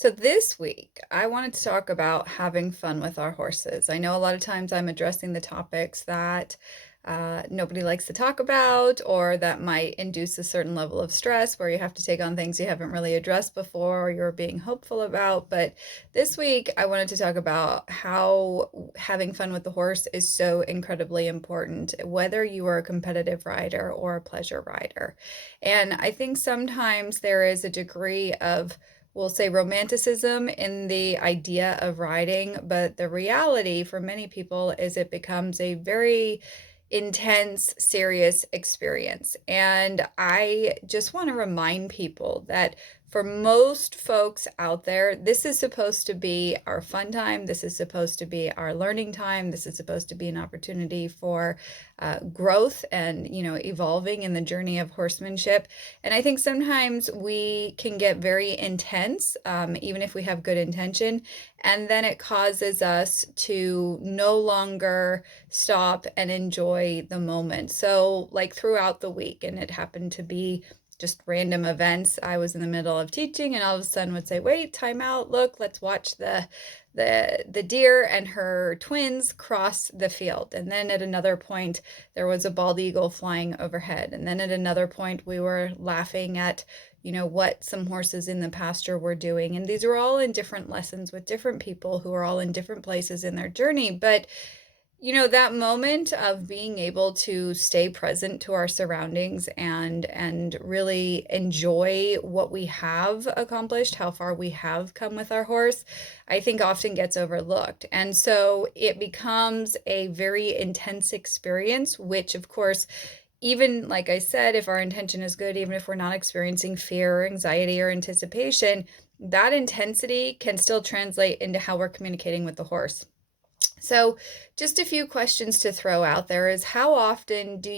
So this week, I wanted to talk about having fun with our horses. I know a lot of times I'm addressing the topics that nobody likes to talk about, or that might induce a certain level of stress where you have to take on things you haven't really addressed before or you're being hopeful about. But this week, I wanted to talk about how having fun with the horse is so incredibly important, whether you are a competitive rider or a pleasure rider. And I think sometimes there is a degree of, we'll say, romanticism in the idea of riding, but the reality for many people is it becomes a very intense, serious experience. And I just want to remind people that for most folks out there, this is supposed to be our fun time. This is supposed to be our learning time. This is supposed to be an opportunity for growth and, evolving in the journey of horsemanship. And I think sometimes we can get very intense, even if we have good intention, and then it causes us to no longer stop and enjoy the moment. So, like throughout the week, and it happened to be just random events. I was in the middle of teaching, and all of a sudden would say, "Wait, time out! Look, let's watch the deer and her twins cross the field." And then at another point, there was a bald eagle flying overhead. And then at another point, we were laughing at what some horses in the pasture were doing. And these are all in different lessons with different people who are all in different places in their journey. But that moment of being able to stay present to our surroundings and really enjoy what we have accomplished, how far we have come with our horse, I think often gets overlooked. And so it becomes a very intense experience, which of course, even like I said, if our intention is good, even if we're not experiencing fear or anxiety or anticipation, that intensity can still translate into how we're communicating with the horse. So, just a few questions to throw out there is, how often do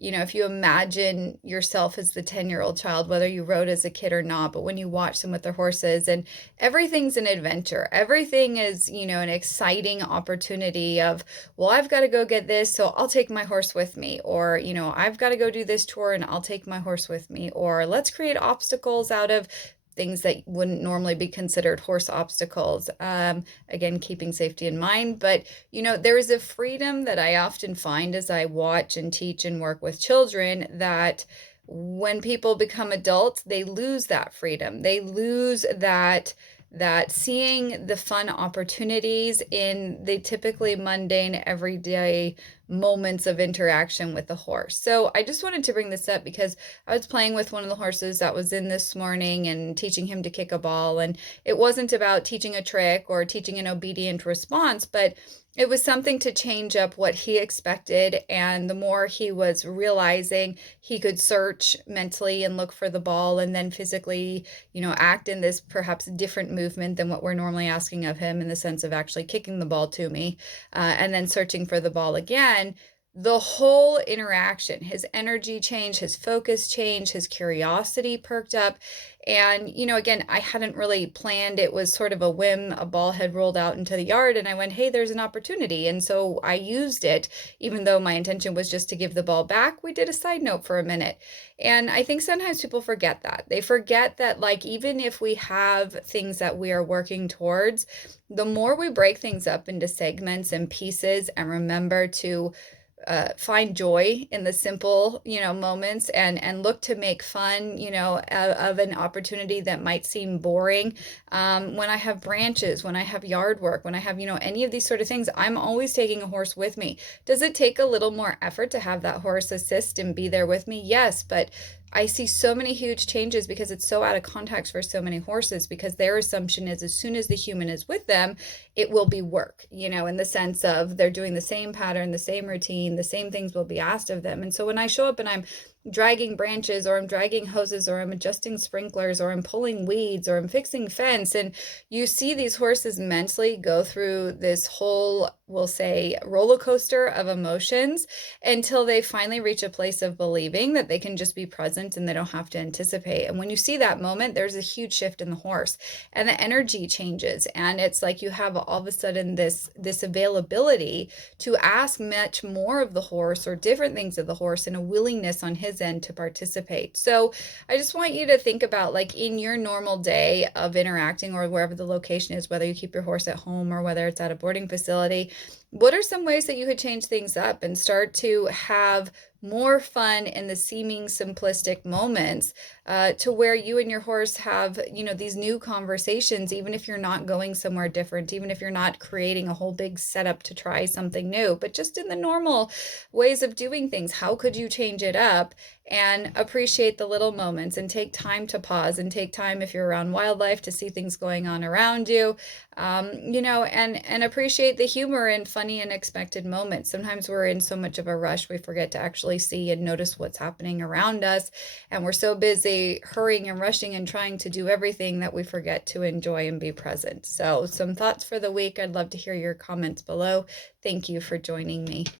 if you imagine yourself as the 10-year-old child, whether you rode as a kid or not, but when you watch them with their horses and everything's an adventure, everything is, an exciting opportunity of, well, I've got to go get this, so I'll take my horse with me, or, I've got to go do this tour and I'll take my horse with me, or let's create obstacles out of things that wouldn't normally be considered horse obstacles. Again, keeping safety in mind. But, there is a freedom that I often find as I watch and teach and work with children, that when people become adults, they lose that freedom. They lose that seeing the fun opportunities in the typically mundane, everyday moments of interaction with the horse. So I just wanted to bring this up because I was playing with one of the horses that was in this morning and teaching him to kick a ball. And it wasn't about teaching a trick or teaching an obedient response, but it was something to change up what he expected. And the more he was realizing he could search mentally and look for the ball, and then physically, act in this perhaps different movement than what we're normally asking of him, in the sense of actually kicking the ball to me, and then searching for the ball again. The whole interaction, his energy changed, his focus changed, his curiosity perked up. And, again, I hadn't really planned. It was sort of a whim. A ball had rolled out into the yard and I went, hey, there's an opportunity. And so I used it, even though my intention was just to give the ball back. We did a side note for a minute. And I think sometimes people forget that. They forget that, like, even if we have things that we are working towards, the more we break things up into segments and pieces and remember to find joy in the simple, moments, and look to make fun, of an opportunity that might seem boring. When I have branches, when I have yard work, when I have, any of these sort of things, I'm always taking a horse with me. Does it take a little more effort to have that horse assist and be there with me? Yes, but I see so many huge changes because it's so out of context for so many horses, because their assumption is as soon as the human is with them, it will be work, in the sense of they're doing the same pattern, the same routine, the same things will be asked of them. And so when I show up and I'm dragging branches, or I'm dragging hoses, or I'm adjusting sprinklers, or I'm pulling weeds, or I'm fixing fence, and you see these horses mentally go through this whole, we'll say, roller coaster of emotions, until they finally reach a place of believing that they can just be present and they don't have to anticipate. And when you see that moment, there's a huge shift in the horse and the energy changes. And it's like you have all of a sudden this availability to ask much more of the horse, or different things of the horse, and a willingness on his his end to participate. So I just want you to think about, like, in your normal day of interacting or wherever the location is, whether you keep your horse at home or whether it's at a boarding facility, what are some ways that you could change things up and start to have more fun in the seeming simplistic moments, to where you and your horse have, these new conversations, even if you're not going somewhere different, even if you're not creating a whole big setup to try something new, but just in the normal ways of doing things, how could you change it up and appreciate the little moments and take time to pause and take time if you're around wildlife to see things going on around you, and appreciate the humor and funny and unexpected moments. Sometimes we're in so much of a rush, we forget to actually see and notice what's happening around us. And we're so busy hurrying and rushing and trying to do everything that we forget to enjoy and be present. So some thoughts for the week. I'd love to hear your comments below. Thank you for joining me.